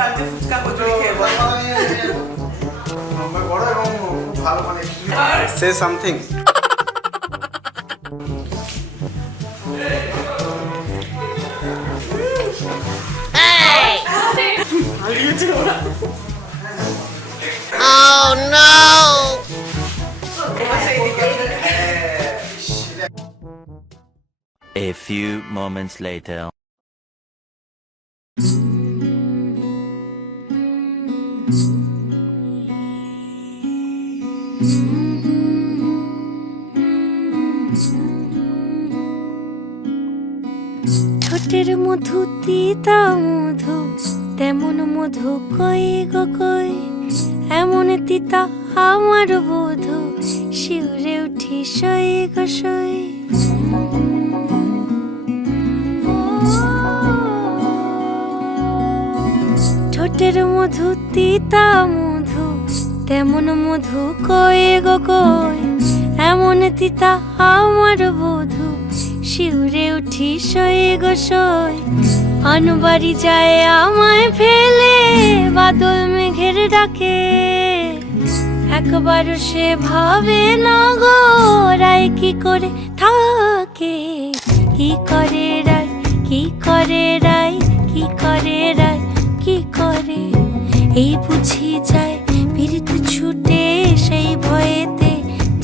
লাগছে ফুচকা কচুরি খেয়ে বলো। বড় এবং খুব ভালো মানে সে সামথিং। পালিয়েছে ওরা। Oh no! বসে এদিকে। A few moments later. ঠোঁটের মধু তিতা মধু তেমন মধু কই গো কই এমন তিতা আমার বধু শিউরে উঠি সই গো সই ঠোঁটের মধু তিতা মধু তেমন মধু কই গো কই এমন তিতা আমার বধু শিউরে উঠি সই গো সই আনবাড়ি যায় আমায় ফেলে বাদল মেঘের ডাকে একবার সে ভাবে না গো রায় কি করে থাকে কি করে রায় কি করে রায় কি করে রায় কি করে এই বুঝি যায় পীড়িত ছুটে সেই ভয়েতে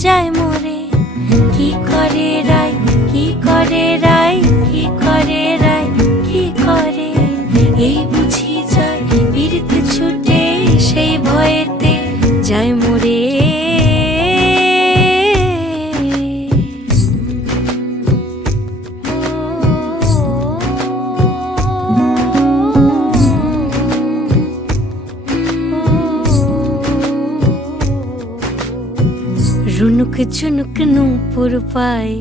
যায় মরে কি করে রায় কি করে রায় কি করে রায় কি করে এই বুঝি যায় পীড়িত ছুটে সেই ভয়েতে যায় মরে রুনুক ঝুনুক নূপুর পায়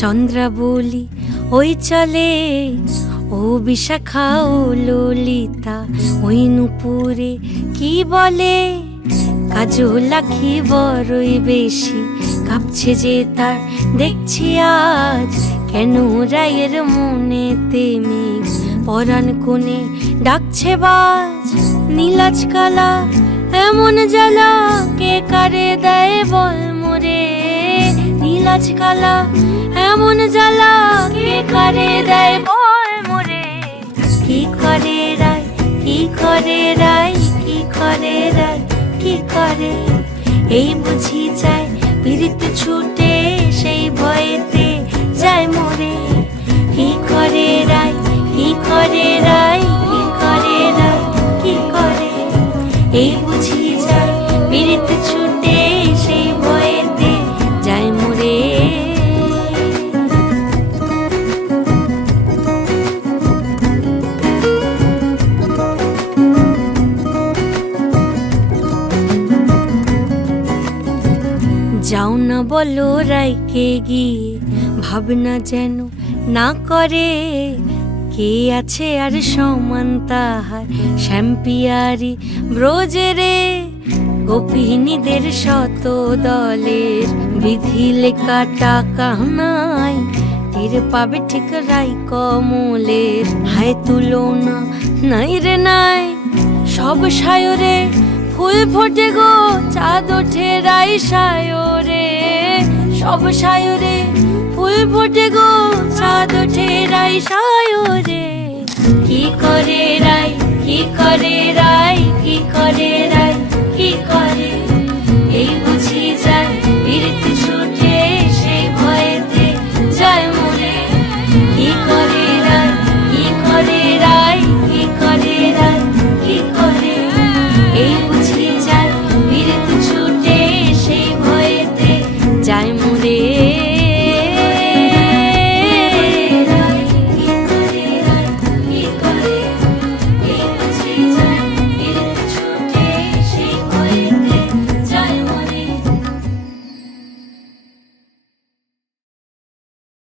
চন্দ্রা বলি ওই চলে ও বিশাখা ও ললিতা ওই নূপুরে কি বলে কাজল আঁখি বড়ই বেশি কাঁপছে যে তার দেখছি আজ কেন রায়ের মনেতে মেঘ পরাণ কোণে ডাকছে বাজ নীলাজ কালা এমন জ্বালা কে কারে দেয় বল মোরে নীলাজ কালা এমন জ্বালা কে কারে দেয় বল মোরে কি করে রায় কি করে রায় কি করে রায় কি করে এই বুঝি যায় পীড়িত ছুটে সেই ভয়েতে যায় মরে কি করে রায় কি করে রায় কি করে রায় কি করে এই বুঝি যায় পীড়িত ছুটে সেই ভয়েতে যায় মরে যাও না বলো রাইকে গিয়ে ভাবনা যেন না করে কে আছে আর সমান তাহার শ্যাম্পিয়ারি ব্রজেরে গোপিনীদের শত দলের বিধি লেখা টাকা নাই টের পাবে ঠিক রাই কমলের হায় তুলনা নাই রে নাই সব সায়রে ফুল ফোটে গো চাঁদ ওঠে রাই সায়রে সব সায়রে ফুল ফোটে গো চাঁদ ওঠে রাই সায়রে কি করে রাই কি করে রাই কি করে